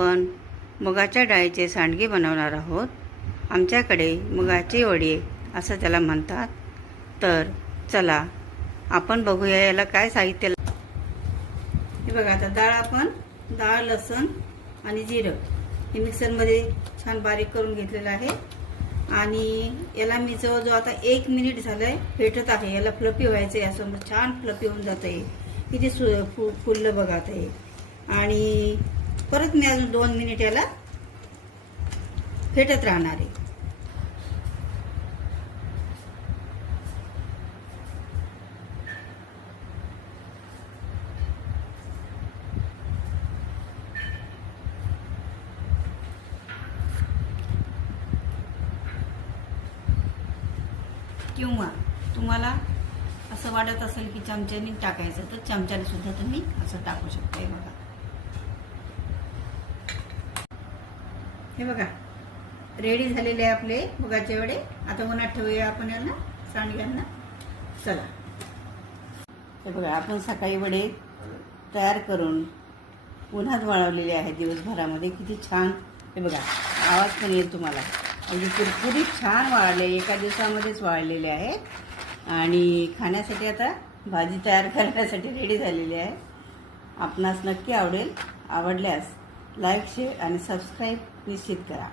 आपण मुगाच्या डाळीचे सांडगे बनवणार आहोत। आमच्याकडे मुगाची वडी असं त्याला म्हणतात। तर चला आपण बघूया याला काय साहित्य। हे बघा, आता डाळ, लसूण आणि जिरं हे मिक्सरमध्ये छान बारीक करून घेतलेलं आहे। आणि याला मी जवळजवळ आता 1 मिनिट झालंय फेटत आहे। याला फ्लफी व्हायचं आहे, असं छान फ्लफी होऊन जात आहे। किती फुललं बघा आता हे। आणि परत मी अजून 2 मिनिट याला फेटत राहणार आहे। किंवा तुम्हाला असं वाटत असेल की चमच्याने टाकायचं तर चमच्याने सुद्धा तुम्ही असं टाकू शकता। हे बघा रेडी झालेले आपले मुगाचे वडे। आता उन्हात ठेवूया आपण यांना, सांडग्यांना। चला, हे बघा आपण सकाळी वडे तयार करून उन्हात वाळवलेले आहेत दिवसभरामध्ये। किती छान, हे बघा आवाज पण येईल तुम्हाला। अगदी कुरकुरीत छान वाळले, एका दिवसामध्येच वाळलेले आहेत। आणि खाण्यासाठी आता भाजी तयार करण्यासाठी रेडी झालेली आहे। आपणास नक्की आवडेल। आवडल्यास लाईक, शेअर आणि सबस्क्राईब निश्चित करा।